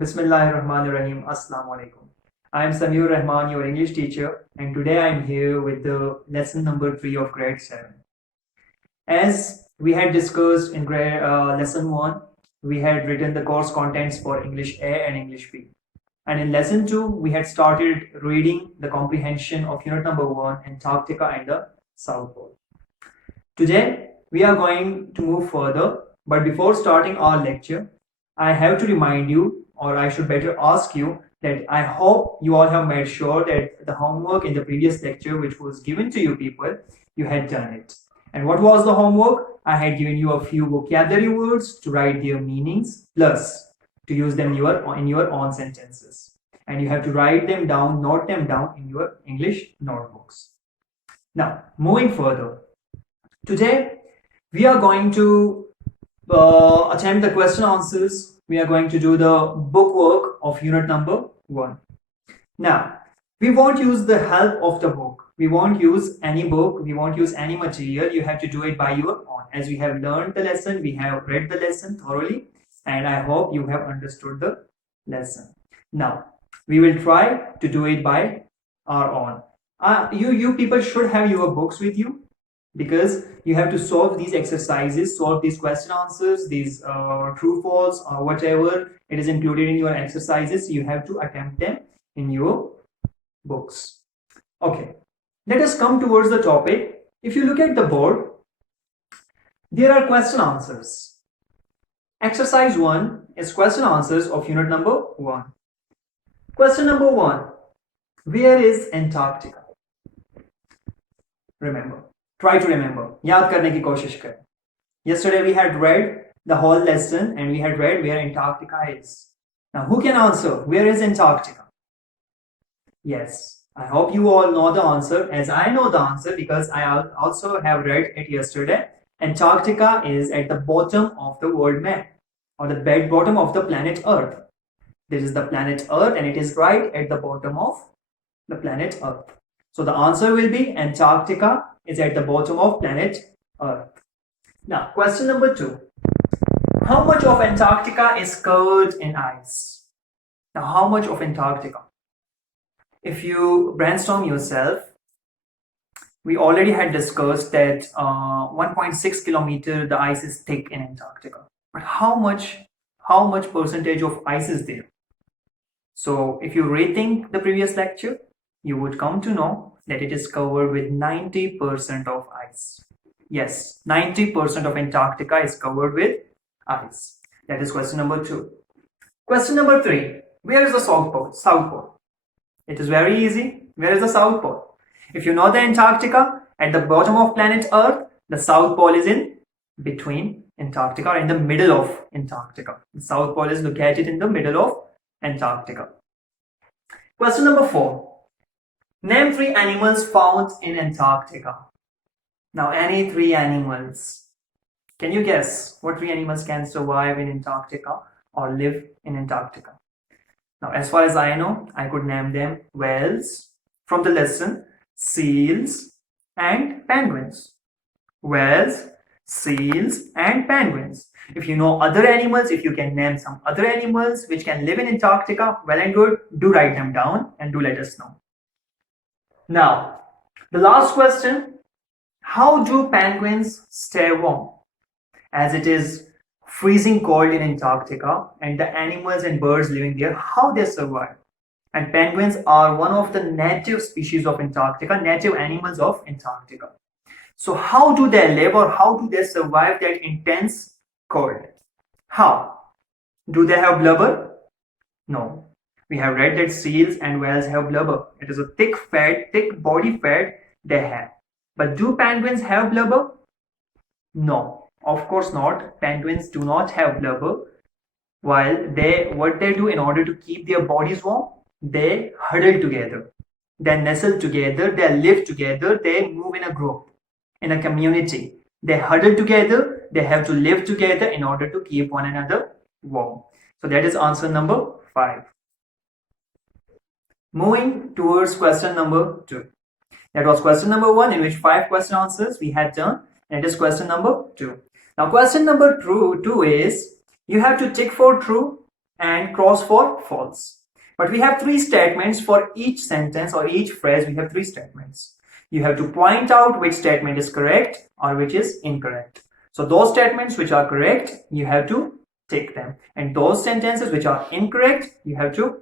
Bismillahirrahmanirrahim. Assalamu alaikum. I am Samir Rahman, your English teacher, and today I am here with the lesson number 3 of grade 7. As we had discussed in lesson 1, we had written the course contents for English A and English B. And in lesson 2, we had started reading the comprehension of unit number 1, Antarctica and the South Pole. Today, we are going to move further, but before starting our lecture, I have to remind you, or I should better ask you, that I hope you all have made sure that the homework in the previous lecture, which was given to you people, you had done it. And what was the homework? I had given you a few vocabulary words to write their meanings, plus to use them in your own sentences. And you have to write them down, note them down in your English notebooks. Now, moving further, today we are going to attempt the question answers. We are going to do the bookwork of unit number 1. Now, we won't use the help of the book. We won't use any book. We won't use any material. You have to do it by your own. As we have learned the lesson, we have read the lesson thoroughly, and I hope you have understood the lesson. Now, we will try to do it by our own. You people should have your books with you, because you have to solve these exercises, solve these question answers, these true false or whatever it is included in your exercises. You have to attempt them in your books. Okay, let us come towards the topic. If you look at the board, there are question answers. Exercise 1 is question answers of unit number 1. Question number 1, where is Antarctica? Remember. Try to remember. याद करने की कोशिश करें. Yesterday we had read the whole lesson and we had read where Antarctica is. Now who can answer? Where is Antarctica? Yes, I hope you all know the answer, as I know the answer because I also have read it yesterday. Antarctica is at the bottom of the world map, or the bottom of the planet Earth. This is the planet Earth and it is right at the bottom of the planet Earth. So the answer will be Antarctica is at the bottom of planet Earth. Now, question number 2. How much of Antarctica is covered in ice? Now, how much of Antarctica? If you brainstorm yourself, we already had discussed that 1.6 kilometer the ice is thick in Antarctica. But how much percentage of ice is there? So, if you rethink the previous lecture, you would come to know that it is covered with 90% of ice. Yes, 90% of Antarctica is covered with ice. That is question number 2. Question number 3. Where is the South Pole? South Pole. It is very easy. Where is the South Pole? If you know the Antarctica, at the bottom of planet Earth, the South Pole is in between Antarctica, in the middle of Antarctica. The South Pole is located in the middle of Antarctica. Question number 4. Name 3 animals found in Antarctica. Now, any 3 animals. Can you guess what 3 animals can survive in Antarctica or live in Antarctica? Now, as far as I know, I could name them whales from the lesson, seals and penguins. Whales, seals and penguins. If you know other animals, if you can name some other animals which can live in Antarctica, well and good, do write them down and do let us know. Now, the last question, how do penguins stay warm? As it is freezing cold in Antarctica and the animals and birds living there, how they survive? And penguins are one of the native species of Antarctica, native animals of Antarctica. So how do they live, or how do they survive that intense cold? How? Do they have blubber? No. We have read that seals and whales have blubber. It is a thick body fat they have. But do penguins have blubber? No, of course not. Penguins do not have blubber. What they do in order to keep their bodies warm, they huddle together. They nestle together, they live together, they move in a group, in a community. They huddle together, they have to live together in order to keep one another warm. So that is answer number 5. Moving towards question number 2. That was question number 1, in which 5 question answers we had done. And it is question number 2. Now question number 2 is, you have to tick for true and cross for false. But we have three statements for each sentence or each phrase. We have three statements. You have to point out which statement is correct or which is incorrect. So those statements which are correct, you have to tick them. And those sentences which are incorrect, you have to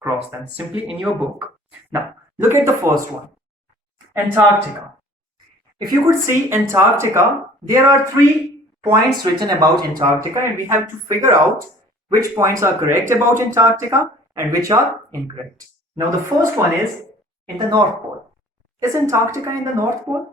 cross them simply in your book. Now, look at the first one. Antarctica. If you could see Antarctica, there are 3 points written about Antarctica, and we have to figure out which points are correct about Antarctica and which are incorrect. Now, the first one is in the North Pole. Is Antarctica in the North Pole?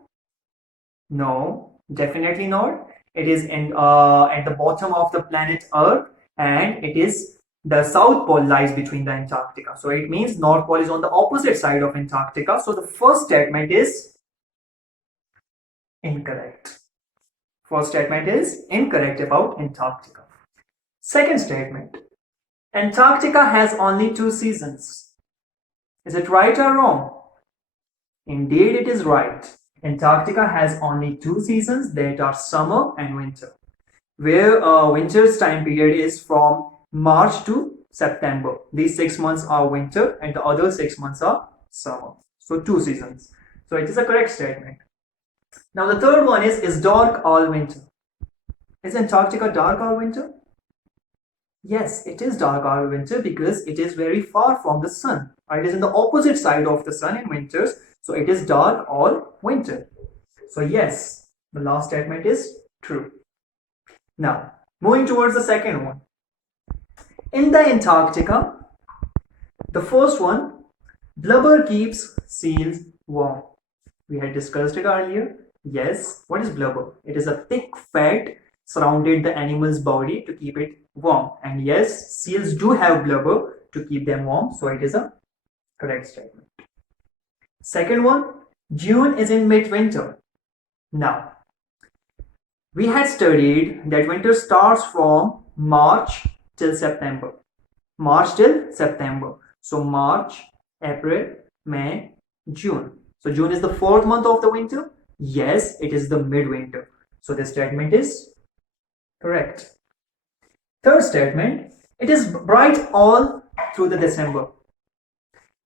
No, definitely not. It is at the bottom of the planet Earth, and it is the South Pole lies between the Antarctica. So it means North Pole is on the opposite side of Antarctica. So the first statement is incorrect. First statement is incorrect about Antarctica. Second statement, Antarctica has only 2 seasons. Is it right or wrong? Indeed, it is right. Antarctica has only 2 seasons, that are summer and winter, where winter's time period is from March to September. These 6 months are winter and the other 6 months are summer. So 2 seasons. So it is a correct statement. Now the third one is dark all winter. Is Antarctica dark all winter? Yes, it is dark all winter because it is very far from the sun. It is in the opposite side of the sun in winters. So it is dark all winter. So yes, the last statement is true. Now, moving towards the second one. In the Antarctica, the first one, blubber keeps seals warm. We had discussed it earlier. Yes, what is blubber? It is a thick fat surrounded the animal's body to keep it warm. And yes, seals do have blubber to keep them warm. So it is a correct statement. Second one, June is in midwinter. Now, we had studied that winter starts from March till September. March till September. So March, April, May, June. So June is the 4th month of the winter. Yes, it is the midwinter. So this statement is correct. Third statement, it is bright all through the December.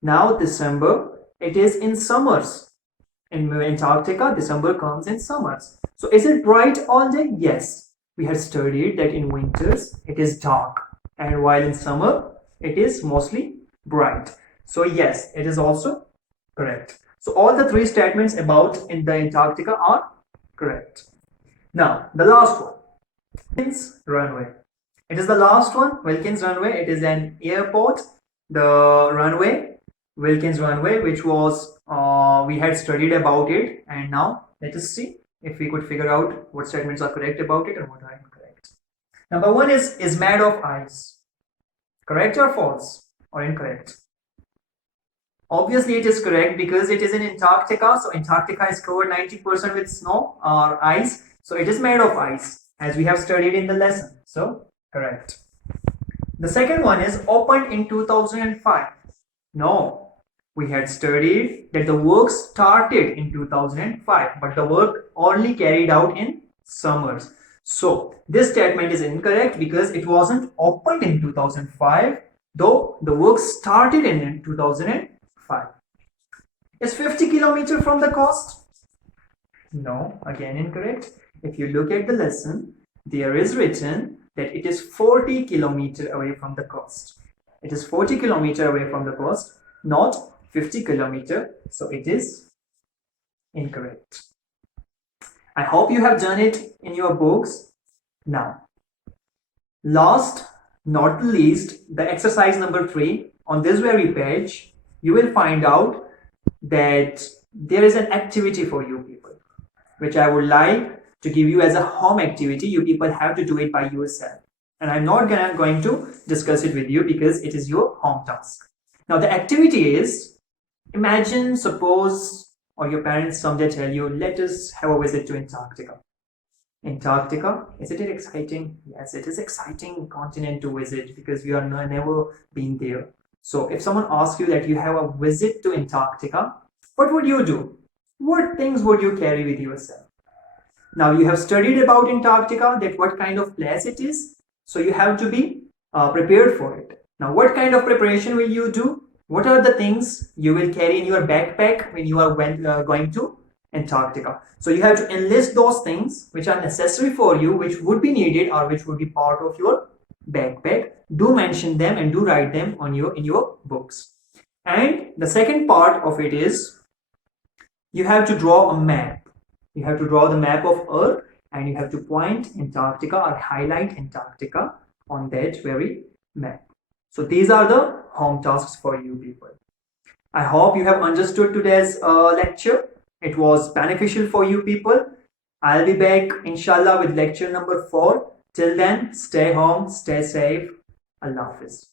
Now December, it is in summers. In Antarctica, December comes in summers. So is it bright all day? Yes. We had studied that in winters, it is dark. And while in summer, it is mostly bright. So yes, it is also correct. So all the 3 statements about in the Antarctica are correct. Now, the last one. Wilkins runway. It is the last one, Wilkins runway. It is an airport. The runway, Wilkins runway, which was, we had studied about it. And now, let us see if we could figure out what statements are correct about it and what are incorrect. Number 1 is made of ice. Correct or false or incorrect? Obviously, it is correct because it is in Antarctica. So Antarctica is covered 90% with snow or ice. So it is made of ice, as we have studied in the lesson. So correct. The second one is opened in 2005. No, we had studied that the work started in 2005, but the work only carried out in summers. So this statement is incorrect because it wasn't opened in 2005, though the work started in 2005. Is 50 kilometers from the coast? No, again incorrect. If you look at the lesson, there is written that it is 40 kilometers away from the coast. It is 40 kilometers away from the coast, not 50 kilometers. So it is incorrect. I hope you have done it in your books. Now, last not least, the exercise number 3. On this very page, you will find out that there is an activity for you people, which I would like to give you as a home activity. You people have to do it by yourself. And I'm not going to discuss it with you because it is your home task. Now the activity is, imagine, suppose, or your parents someday tell you, let us have a visit to Antarctica. Antarctica, isn't it exciting? Yes, it is exciting continent to visit because we are never been there. So if someone asks you that you have a visit to Antarctica, what would you do? What things would you carry with yourself? Now you have studied about Antarctica, that what kind of place it is. So you have to be prepared for it. Now, what kind of preparation will you do? What are the things you will carry in your backpack when you are going to Antarctica? So you have to enlist those things which are necessary for you, which would be needed or which would be part of your backpack. Do mention them and do write them on in your books. And the second part of it is you have to draw a map. You have to draw the map of Earth and you have to point Antarctica or highlight Antarctica on that very map. So these are the home tasks for you people. I hope you have understood today's lecture. It was beneficial for you people. I'll be back inshallah with lecture number 4. Till then, stay home, stay safe. Allah Hafiz.